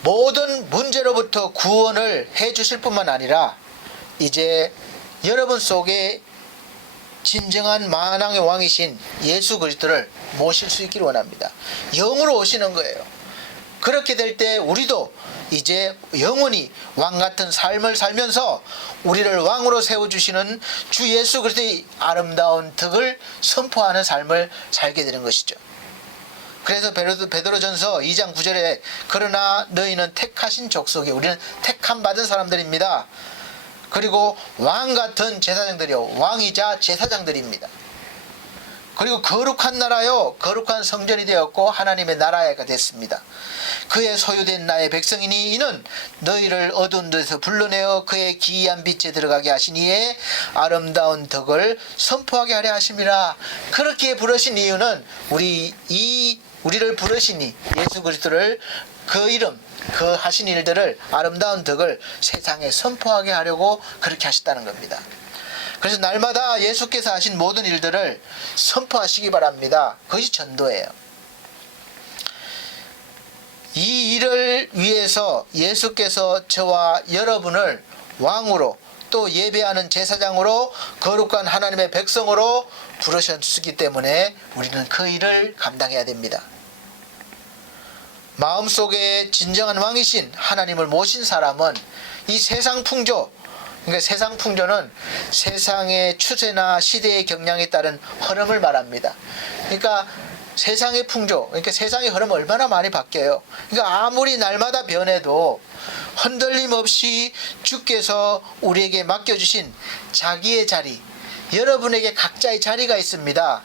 모든 문제로부터 구원을 해 주실 뿐만 아니라 이제 여러분 속에 진정한 만왕의 왕이신 예수 그리스도를 모실 수 있기를 원합니다. 영으로 오시는 거예요. 그렇게 될 때 우리도 이제 영원히 왕같은 삶을 살면서 우리를 왕으로 세워주시는 주 예수 그리스도의 아름다운 덕을 선포하는 삶을 살게 되는 것이죠. 그래서 베드로전서 2장 9절에 그러나 너희는 택하신 족속이, 우리는 택함 받은 사람들입니다. 그리고 왕같은 제사장들이요, 왕이자 제사장들입니다. 그리고 거룩한 나라요, 거룩한 성전이 되었고 하나님의 나라가 됐습니다. 그의 소유된 나의 백성이니 이는 너희를 어두운 데서 불러내어 그의 기이한 빛에 들어가게 하신 이의 아름다운 덕을 선포하게 하려 하심이라. 그렇게 부르신 이유는 우리를 부르시니 예수 그리스도를 그 이름, 그 하신 일들을, 아름다운 덕을 세상에 선포하게 하려고 그렇게 하셨다는 겁니다. 그래서 날마다 예수께서 하신 모든 일들을 선포하시기 바랍니다. 그것이 전도예요. 이 일을 위해서 예수께서 저와 여러분을 왕으로 또 예배하는 제사장으로 거룩한 하나님의 백성으로 부르셨기 때문에 우리는 그 일을 감당해야 됩니다. 마음속에 진정한 왕이신 하나님을 모신 사람은 이 세상 풍조, 그러니까 세상 풍조는 세상의 추세나 시대의 경향에 따른 흐름을 말합니다. 그러니까 세상의 풍조, 그러니까 세상의 흐름 얼마나 많이 바뀌어요. 그러니까 아무리 날마다 변해도 흔들림 없이 주께서 우리에게 맡겨주신 자기의 자리, 여러분에게 각자의 자리가 있습니다.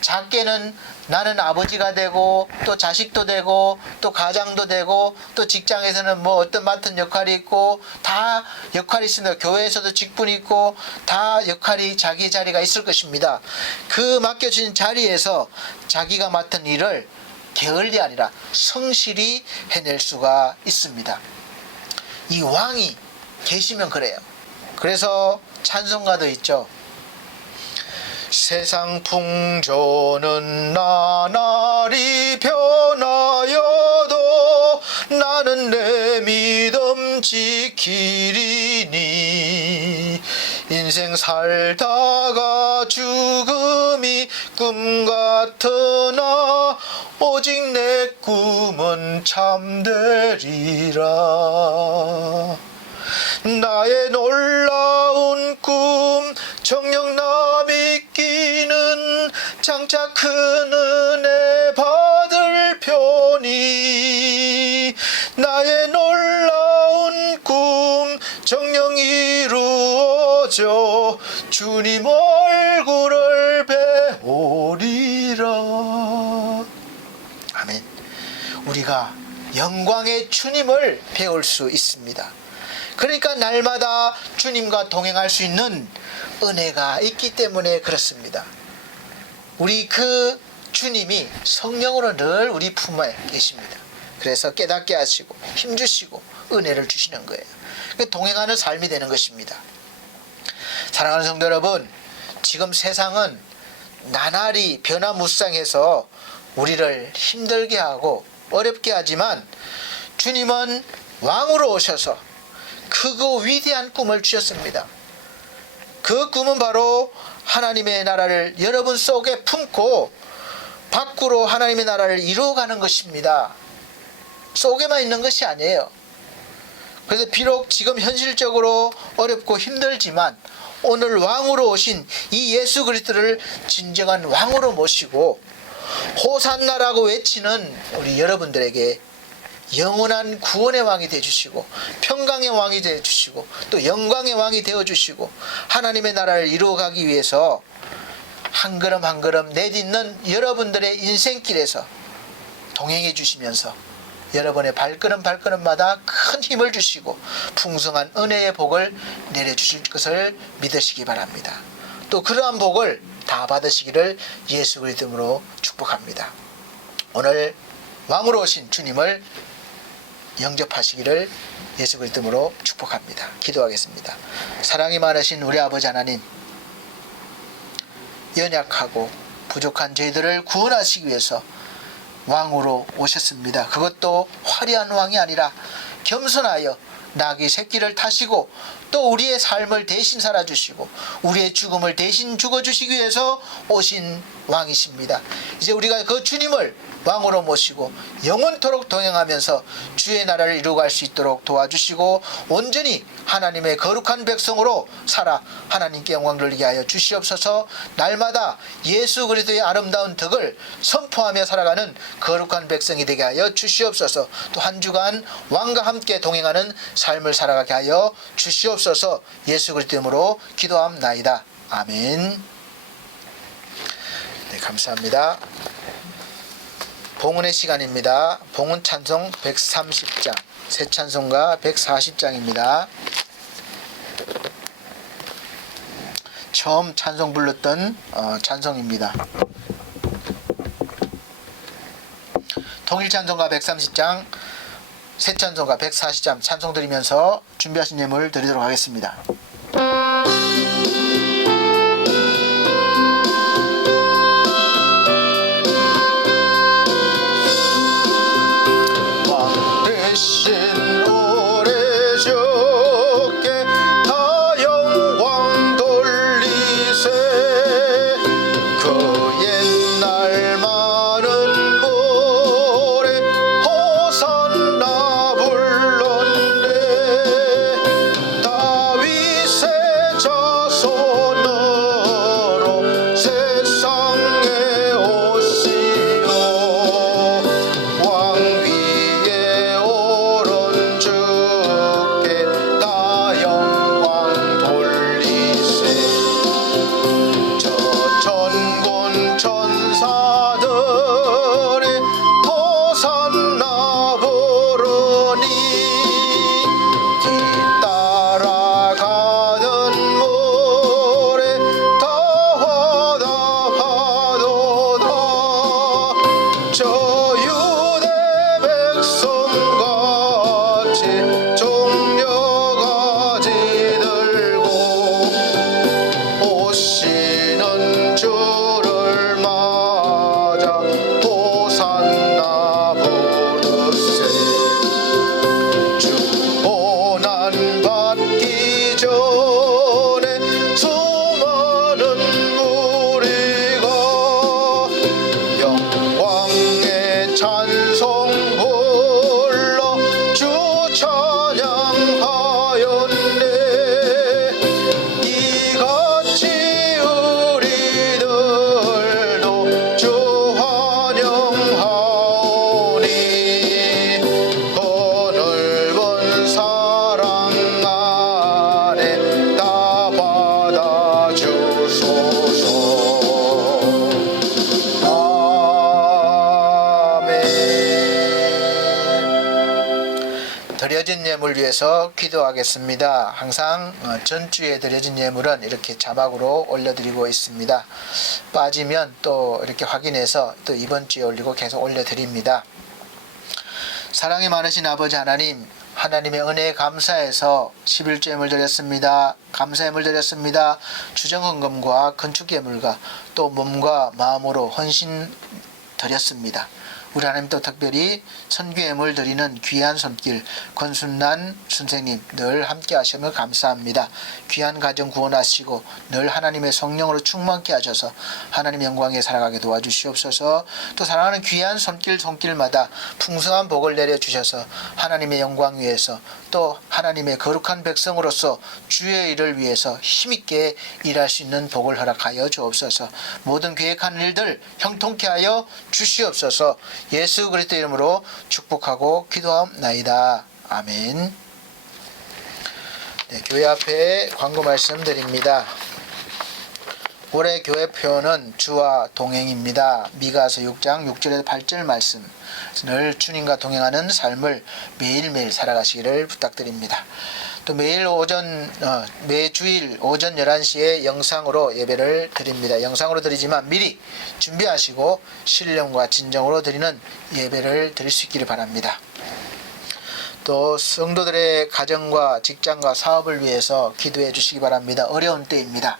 작게는 나는 아버지가 되고 또 자식도 되고 또 가장도 되고 또 직장에서는 뭐 어떤 맡은 역할이 있고 다 역할이 있습니다. 교회에서도 직분이 있고 다 역할이 자기의 자리가 있을 것입니다. 그 맡겨진 자리에서 자기가 맡은 일을 게을리 아니라 성실히 해낼 수가 있습니다. 이 왕이 계시면 그래요. 그래서 찬송가도 있죠. 세상 풍조는 나날이 변하여도 나는 내 믿음 지키리니 인생 살다가 죽음이 꿈 같으나 오직 내 꿈은 참되리라. 나의 놀라운 꿈 정녕 나 믿기는 장차 큰 은혜 받을 편이 나의 놀라운 꿈 정녕 이루어져 주님 얼굴을 배우리라. 아멘. 우리가 영광의 주님을 배울 수 있습니다. 그러니까 날마다 주님과 동행할 수 있는 은혜가 있기 때문에 그렇습니다. 우리 그 주님이 성령으로 늘 우리 품에 계십니다. 그래서 깨닫게 하시고 힘주시고 은혜를 주시는 거예요. 동행하는 삶이 되는 것입니다. 사랑하는 성도 여러분, 지금 세상은 나날이 변화무쌍해서 우리를 힘들게 하고 어렵게 하지만 주님은 왕으로 오셔서 크고 위대한 꿈을 주셨습니다. 그 꿈은 바로 하나님의 나라를 여러분 속에 품고 밖으로 하나님의 나라를 이루어가는 것입니다. 속에만 있는 것이 아니에요. 그래서 비록 지금 현실적으로 어렵고 힘들지만 오늘 왕으로 오신 이 예수 그리스도를 진정한 왕으로 모시고 호산나라고 외치는 우리 여러분들에게 영원한 구원의 왕이 되어주시고 평강의 왕이 되어주시고 또 영광의 왕이 되어주시고 하나님의 나라를 이루어가기 위해서 한 걸음 한 걸음 내딛는 여러분들의 인생길에서 동행해 주시면서 여러분의 발걸음마다 큰 힘을 주시고 풍성한 은혜의 복을 내려주실 것을 믿으시기 바랍니다. 또 그러한 복을 다 받으시기를 예수 그리스도로 축복합니다. 오늘 왕으로 오신 주님을 영접하시기를 예수 그리스도로 축복합니다. 기도하겠습니다. 사랑이 많으신 우리 아버지 하나님, 연약하고 부족한 저희들을 구원하시기 위해서 왕으로 오셨습니다. 그것도 화려한 왕이 아니라 겸손하여 나귀 새끼를 타시고 또 우리의 삶을 대신 살아주시고 우리의 죽음을 대신 죽어주시기 위해서 오신 왕이십니다. 이제 우리가 그 주님을 왕으로 모시고 영원토록 동행하면서 주의 나라를 이루어갈 수 있도록 도와주시고 온전히 하나님의 거룩한 백성으로 살아 하나님께 영광 돌리게 하여 주시옵소서. 날마다 예수 그리스도의 아름다운 덕을 선포하며 살아가는 거룩한 백성이 되게 하여 주시옵소서. 또 한 주간 왕과 함께 동행하는 삶을 살아가게 하여 주시옵소서. 예수 그리스도 이름으로 기도함나이다. 아멘. 네, 감사합니다. 봉헌의 시간입니다. 봉헌 찬송 130장, 새 찬송가 140장입니다. 처음 찬송 불렀던 찬송입니다. 통일 찬송가 130장, 새 찬송가 140장 찬송 드리면서 준비하신 예물 드리도록 하겠습니다. 영광의 드려진 예물 위해서 기도하겠습니다. 항상 전주에 드려진 예물은 이렇게 자막으로 올려드리고 있습니다. 빠지면 또 이렇게 확인해서 또 이번 주에 올리고 계속 올려드립니다. 사랑이 많으신 아버지 하나님, 하나님의 은혜에 감사해서 11조 예물 드렸습니다. 감사 예물 드렸습니다. 주정헌금과 건축예물과 또 몸과 마음으로 헌신 드렸습니다. 우리 하나님도 특별히 선교예물 드리는 귀한 손길 권순란 선생님 늘 함께 하시며 감사합니다. 귀한 가정 구원하시고 늘 하나님의 성령으로 충만케 하셔서 하나님의 영광에 살아가게 도와주시옵소서. 또 사랑하는 귀한 손길마다 풍성한 복을 내려주셔서 하나님의 영광 위해서 또 하나님의 거룩한 백성으로서 주의 일을 위해서 힘있게 일할 수 있는 복을 허락하여 주옵소서. 모든 계획하는 일들 형통케 하여 주시옵소서. 예수 그리스도 이름으로 축복하고 기도하옵나이다. 아멘. 네, 교회 앞에 광고 말씀드립니다. 올해 교회 표어는 주와 동행입니다. 미가서 6장 6절에서 8절 말씀. 늘 주님과 동행하는 삶을 매일매일 살아가시기를 부탁드립니다. 또 매주일 오전 11시에 영상으로 예배를 드립니다. 영상으로 드리지만 미리 준비하시고 신령과 진정으로 드리는 예배를 드릴 수 있기를 바랍니다. 또 성도들의 가정과 직장과 사업을 위해서 기도해 주시기 바랍니다. 어려운 때입니다.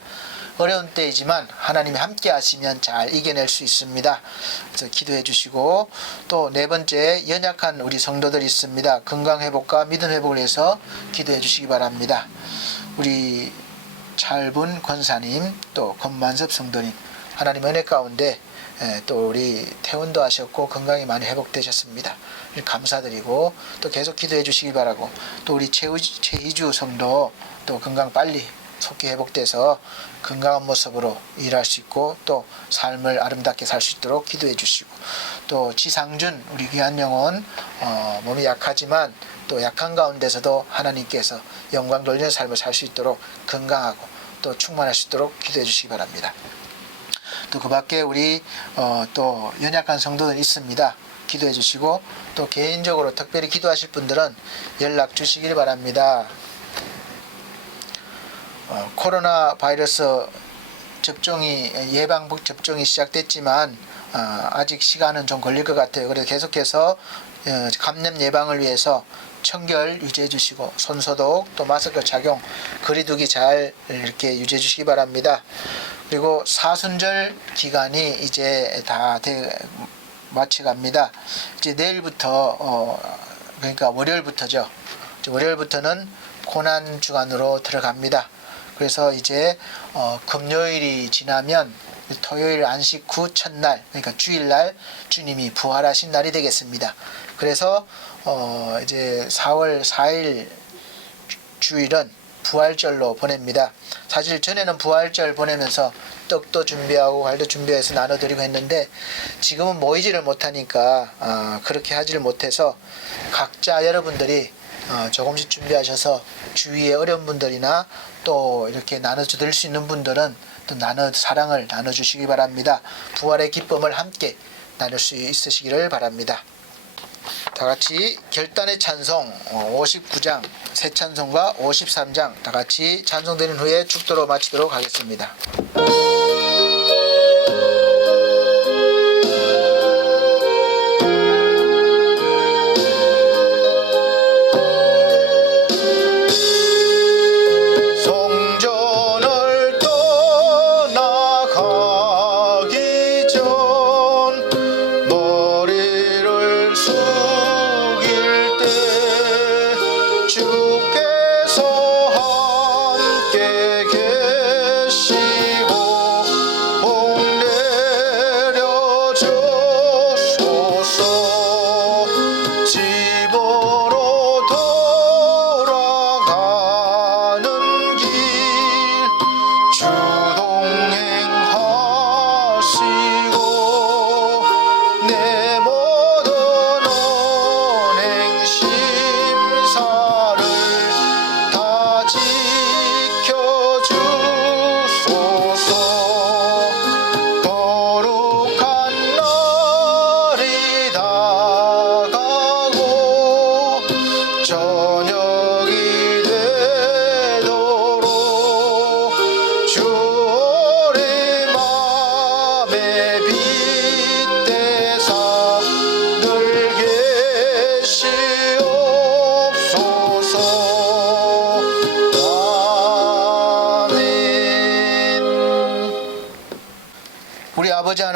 어려운 때이지만 하나님이 함께 하시면 잘 이겨낼 수 있습니다. 그래서 기도해 주시고 또 네 번째 연약한 우리 성도들이 있습니다. 건강 회복과 믿음 회복을 위해서 기도해 주시기 바랍니다. 우리 찰분 권사님 또 권만섭 성도님 하나님 은혜 가운데 또 우리 퇴원도 하셨고 건강이 많이 회복되셨습니다. 감사드리고 또 계속 기도해 주시기 바라고 또 우리 최희주 성도 또 건강 빨리 속히 회복돼서 건강한 모습으로 일할 수 있고 또 삶을 아름답게 살 수 있도록 기도해 주시고 또 지상준 우리 귀한 영혼 몸이 약하지만 또 약한 가운데서도 하나님께서 영광 돌리는 삶을 살 수 있도록 건강하고 또 충만할 수 있도록 기도해 주시기 바랍니다. 또 그 밖에 우리 또 연약한 성도들 있습니다. 기도해 주시고 또 개인적으로 특별히 기도하실 분들은 연락 주시길 바랍니다. 코로나 바이러스 예방 접종이 시작됐지만 아직 시간은 좀 걸릴 것 같아요. 그래서 계속해서 감염 예방을 위해서 청결 유지해 주시고 손소독 또 마스크 착용 거리두기 잘 이렇게 유지해 주시기 바랍니다. 그리고 사순절 기간이 이제 다 마쳐갑니다. 이제 내일부터 그러니까 월요일부터죠. 월요일부터는 고난 주간으로 들어갑니다. 그래서 이제 금요일이 지나면 토요일 안식 후 첫날 그러니까 주일날 주님이 부활하신 날이 되겠습니다. 그래서 이제 4월 4일 주일은 부활절로 보냅니다. 사실 전에는 부활절 보내면서 떡도 준비하고 과일도 준비해서 나눠드리고 했는데 지금은 모이지를 못하니까 그렇게 하지를 못해서 각자 여러분들이 조금씩 준비하셔서 주위에 어려운 분들이나 또 이렇게 나눠드릴 수 있는 분들은 또 사랑을 나눠주시기 바랍니다. 부활의 기쁨을 함께 나눌 수 있으시기를 바랍니다. 다같이 결단의 찬송 59장 새 찬송과 53장 다같이 찬송드린 후에 축도로 마치도록 하겠습니다. 거룩한 날이다.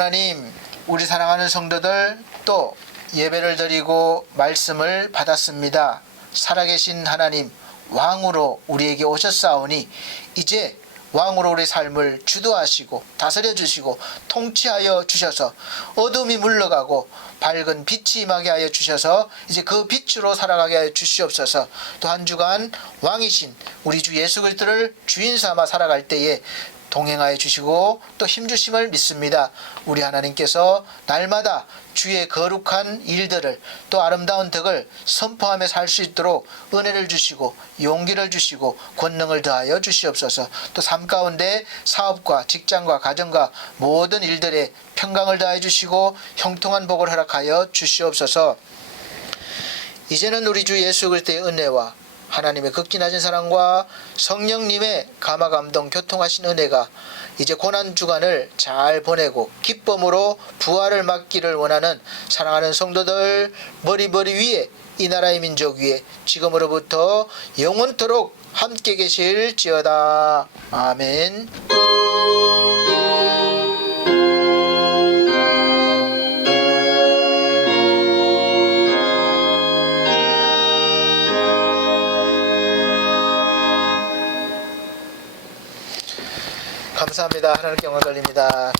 하나님, 우리 사랑하는 성도들 또 예배를 드리고 말씀을 받았습니다. 살아계신 하나님, 왕으로 우리에게 오셨사오니 이제 왕으로 우리 삶을 주도하시고 다스려 주시고 통치하여 주셔서 어둠이 물러가고 밝은 빛이 임하게 하여 주셔서 이제 그 빛으로 살아가게 하여 주시옵소서. 또 한 주간 왕이신 우리 주 예수 그리스도를 주인 삼아 살아갈 때에 동행하여 주시고 또 힘주심을 믿습니다. 우리 하나님께서 날마다 주의 거룩한 일들을 또 아름다운 덕을 선포하며 살 수 있도록 은혜를 주시고 용기를 주시고 권능을 더하여 주시옵소서. 또 삶 가운데 사업과 직장과 가정과 모든 일들에 평강을 더하여 주시고 형통한 복을 허락하여 주시옵소서. 이제는 우리 주 예수 그리스도의 은혜와 하나님의 극진하신 사랑과 성령님의 감화 감동 교통하신 은혜가 이제 고난주간을 잘 보내고 기쁨으로 부활을 맞기를 원하는 사랑하는 성도들 머리 위에 이 나라의 민족 위에 지금으로부터 영원토록 함께 계실지어다. 아멘. 감사합니다. 하나님께 영광 돌립니다.